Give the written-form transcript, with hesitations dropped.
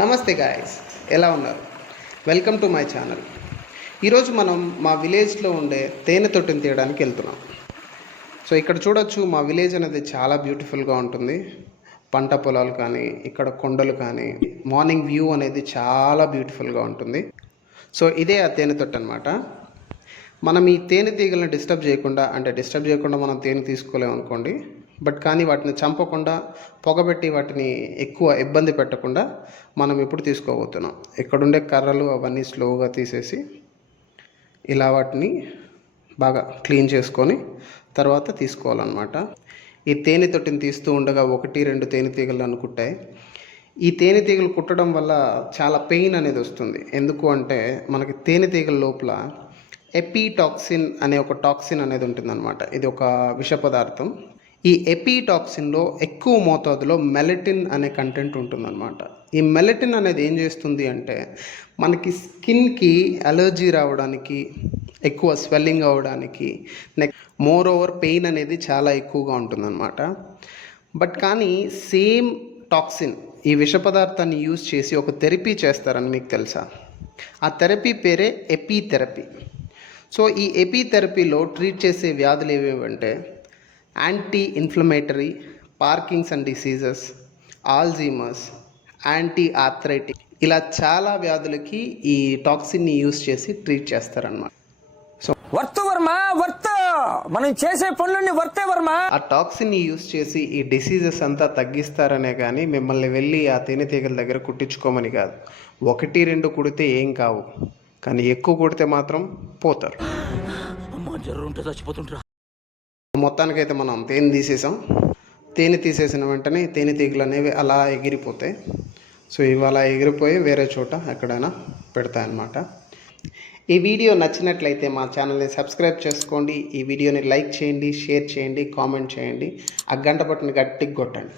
నమస్తే గాయస్, ఎలా ఉన్నారు? Welcome to my channel. ఈరోజు మనం మా విలేజ్లో ఉండే తేనె తొట్టిని తీయడానికి వెళ్తున్నాం. సో ఇక్కడ చూడొచ్చు, మా విలేజ్ అనేది చాలా బ్యూటిఫుల్గా ఉంటుంది. పంట పొలాలు కానీ, ఇక్కడ కొండలు కానీ, మార్నింగ్ వ్యూ అనేది చాలా బ్యూటిఫుల్గా ఉంటుంది. సో ఇదే ఆ తేనె తొట్టి అనమాట. మనం ఈ తేనె తీగలను డిస్టర్బ్ చేయకుండా మనం తేనె తీసుకోలేము అనుకోండి. బట్ కానీ వాటిని చంపకుండా, పొగబెట్టి వాటిని ఎక్కువ ఇబ్బంది పెట్టకుండా మనం ఇప్పుడు తీసుకోబోతున్నాం. ఇక్కడుండే కర్రలు అవన్నీ స్లోగా తీసేసి ఇలా వాటిని బాగా క్లీన్ చేసుకొని తర్వాత తీసుకోవాలన్నమాట. ఈ తేనె తొట్టిని తీస్తూ ఉండగా 1-2 తేనెటీగలు అనుకుంటాయి. ఈ తేనెటీగలు కుట్టడం వల్ల చాలా పెయిన్ అనేది వస్తుంది. ఎందుకు అంటే మనకి తేనెటీగల లోపల ఎపిటాక్సిన్ అనే ఒక టాక్సిన్ అనేది ఉంటుందన్నమాట. ఇది ఒక విష పదార్థం. ఈ ఎపిటాక్సిన్లో ఎక్కువ మోతాదులో మెలటిన్ అనే కంటెంట్ ఉంటుందన్నమాట. ఈ మెలటిన్ అనేది ఏం చేస్తుంది అంటే మనకి స్కిన్కి అలర్జీ రావడానికి, ఎక్కువ స్వెల్లింగ్ అవ్వడానికి, మోర్ ఓవర్ పెయిన్ అనేది చాలా ఎక్కువగా ఉంటుందన్నమాట. బట్ కానీ సేమ్ టాక్సిన్, ఈ విష పదార్థాన్ని యూజ్ చేసి ఒక థెరపీ చేస్తారని మీకు తెలుసా? ఆ థెరపీ పేరే ఎపిథెరపీ. సో ఈ ఎపిథెరపీలో ట్రీట్ చేసే వ్యాధులు ఏవేవంటే anti inflammatory, Parkinson's diseases, Alzheimer's, anti arthritic, ఇలా చాలా వ్యాధులకి ఈ టాక్సిన్ని యూజ్ చేసి ట్రీట్ చేస్తారన్నమాట. సో మనం చేసే పనులన్నీ వర్తే వర్మ. ఆ టాక్సిన్ని యూజ్ చేసి ఈ డిసీజెస్ అంతా తగ్గిస్తారనే కానీ మిమ్మల్ని వెళ్ళి ఆ తేనెటీగల దగ్గర కుట్టించుకోమని కాదు. 1-2 కుడితే ఏం కావు, కానీ ఎక్కువ కుడితే మాత్రం పోతారు. మొత్తానికైతే మనం తేనె తీసేసాం. తేనె తీసేసిన వెంటనే తేనెటీగలు అనేవి అలా ఎగిరిపోతాయి. సో ఇవి అలా ఎగిరిపోయి వేరే చోట ఎక్కడైనా పెడతాయన్నమాట. ఈ వీడియో నచ్చినట్లయితే మా ఛానల్ని సబ్స్క్రైబ్ చేసుకోండి. ఈ వీడియోని లైక్ చేయండి, షేర్ చేయండి, కామెంట్ చేయండి. ఆ గంట బటన్ గట్టిగా కొట్టండి.